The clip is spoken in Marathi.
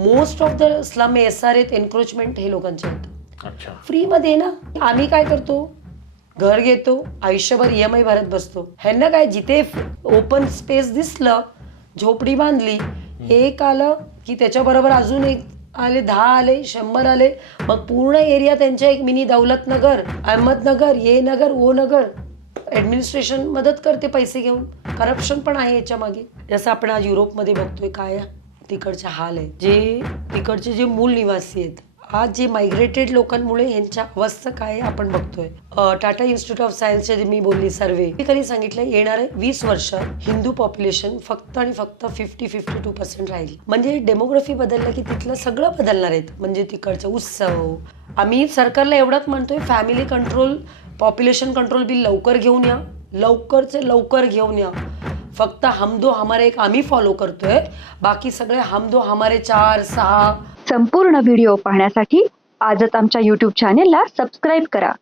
Most of the slums are at encroachment हे लोकांचे अच्छा. फ्रीमध्ये ना आम्ही काय करतो? घर घेतो आयुष्यभर ई एम आय भरत बसतो. ह्यांना काय जिथे ओपन स्पेस दिसलं झोपडी बांधली एक आलं की त्याच्याबरोबर अजून एक आले दहा आले शंभर आले. मग पूर्ण एरिया त्यांच्या एक मिनी दौलतनगर अहमदनगर ये नगर ओ नगर ॲडमिनिस्ट्रेशन मदत करते पैसे घेऊन. करप्शन पण आहे याच्या मागे जसं आपण आज युरोपमध्ये बघतोय काय तिकडचे हाल आहे जे तिकडचे जे मूल निवासी आहेत. आज जे मायग्रेटेड लोकांमुळे यांच्या अवस्था काय आहे आपण बघतोय. टाटा इन्स्टिट्यूट ऑफ सायन्सचे जे मी बोलली सर्वे त्यांनी सांगितलं येणारे वीस वर्ष हिंदू पॉप्युलेशन फक्त आणि फक्त फिफ्टी फिफ्टी टू पर्सेंट राहील. म्हणजे डेमोग्राफी बदललं की तिथलं सगळं बदलणार आहेत. म्हणजे तिकडचं उत्सव. आम्ही सरकारला एवढंच म्हणतोय family control population control bill लवकर घेऊन या. लवकरचे लवकर घेऊन या. फक्त हमदो हमारे एक आम्ही फॉलो करतोय. बाकी सगळे हमदो हमारे चार सहा. संपूर्ण व्हिडिओ पाहण्यासाठी आजच आमच्या यूट्यूब चॅनेलला सबस्क्राईब करा.